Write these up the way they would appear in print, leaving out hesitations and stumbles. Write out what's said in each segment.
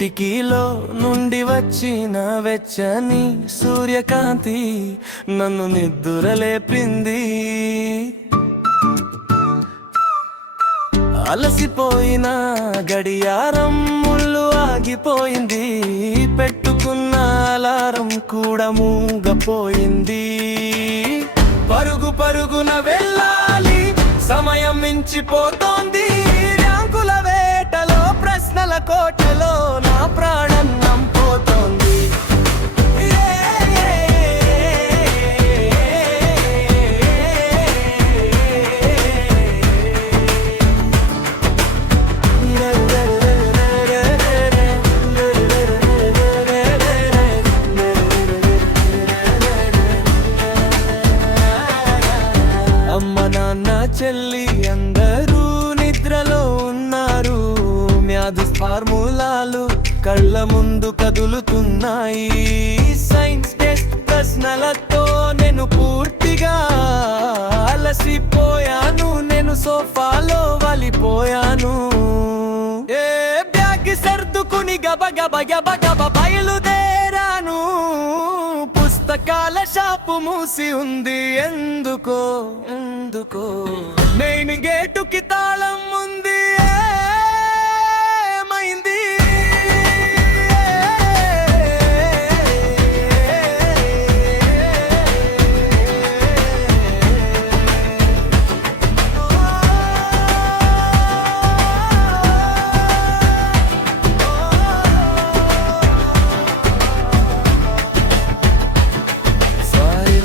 కిటికీలో నుండి వచ్చిన వెచ్చని సూర్యకాంతి నన్ను నిద్దురలేపింది. అలసిపోయిన గడియారం ముళ్ళు ఆగిపోయింది. పెట్టుకున్న అలారం కూడా మూగపోయింది. పరుగు పరుగున వెళ్ళాలి, సమయం మించిపోతోంది. ర్యాంకుల వేటలో, ప్రశ్నల కోటలో నా ప్రాణం పోతోంది. అమ్మ నాన్న చెల్లి అందరూ నిద్రలో ఉన్నారు. మ్యాథ్స్ ఫార్ములాలు కళ్ళ ముందు కదులుతున్నాయి. సైన్స్ టెస్ట్ ప్రశ్నలతో నేను పూర్తిగా అలసిపోయాను. నేను సోఫాలో వాలిపోయాను. బ్యాగ్ సర్దుకుని గబగబ బయలుదేరాను. పుస్తకాల షాపు మూసి ఉంది. ఎందుకో నేను గేటుకి తాళం ఉంది. ఏమైంది?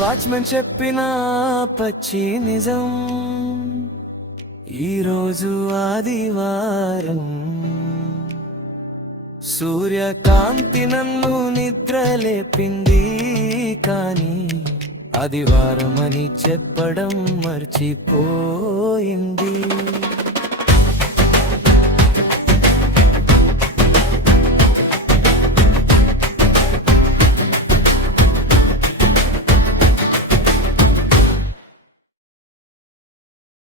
వాచ్మెన్ చెప్పిన పచ్చి నిజం, ఈరోజు ఆదివారం. సూర్యకాంతి నన్ను నిద్రలేపింది, కానీ ఆదివారం అని చెప్పడం మర్చిపోయింది.